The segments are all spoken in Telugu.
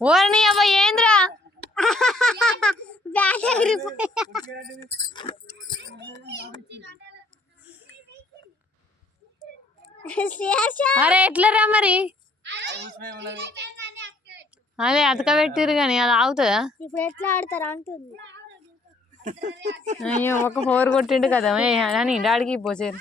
ఓర్ని అవ్వ ఏంద్రా అరే ఎట్లరా మరి అదే అతక పెట్టిరు కానీ అది ఆగుతుందా ఇప్పుడు ఎట్లా ఆడతారా అంటుంది అయ్యో ఒక 4 కొట్టిండు కదా అని డాడికి పోసారు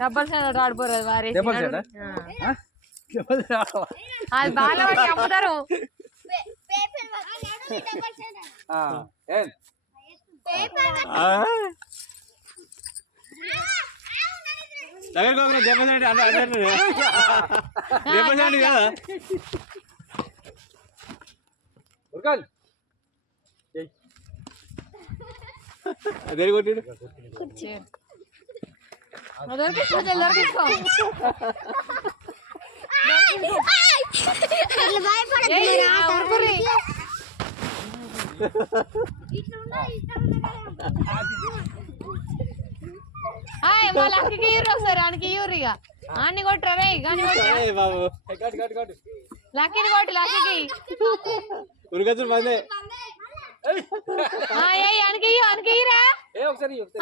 డబ్బల్ సైడ్ ఆడిపోరాదు వారే అది బాగా పట్టి అమ్ముతారు అదే కొట్టిండు లక్కకి ఒకసారి ఆనికి ఇక ఆన్ని కొట్టరా లక్కీని కొట్టు లక్కకి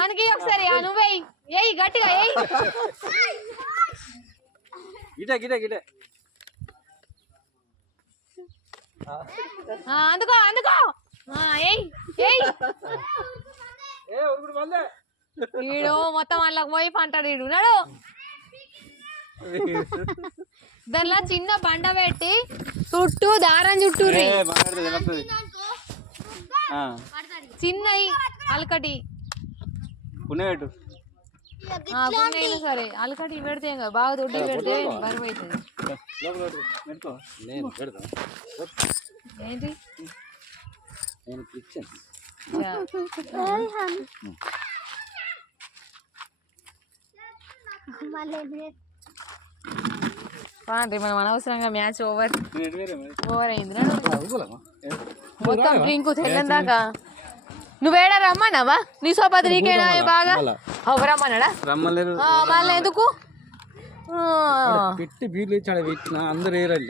అనకి ఒకసారి నువ్వే ఏయ్ గట్టిగా ఏయ్ అందుకో అందుకో ఏయ్ ఏయ్ ఈడు మొత్తం వాళ్ళకి పోయి పంటాడు ఈడు నాడు దానిలో చిన్న బండ పెట్టి చుట్టూ దారం చుట్టూ చిన్న అలకటి సరే అలకటి పెడితే బాగా దొడ్డి పెడితే బరువు అవుతుంది ఏంటి మనం అనవసరంగా మ్యాచ్ ఓవర్ అయింది మొత్తం డ్రింక్ తెల్లందాకా నువ్వేడా రమ్మన్నావా నీ సోపతి నీకేనా బాగా రమ్మన్నాడా మళ్ళీ ఎందుకు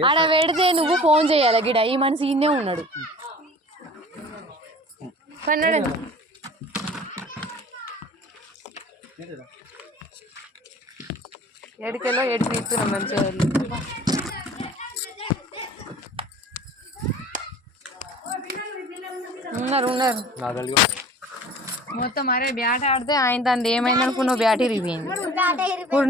ఆడ పెడితే నువ్వు ఫోన్ చేయాలి గిడ ఈ మనిషి ఇన్నే ఉన్నాడు కన్నాడు ఎడికెళ్ళో ఎడి తీస్తున్నాం మంచిగా ఉన్నారు ఉన్నారు మొత్తం అరే బ్యాట్ ఆడితే ఆయన దాన్ని ఏమైంది అనుకున్నావు బ్యాట్ ఇరిగిపోయింది ఇప్పుడు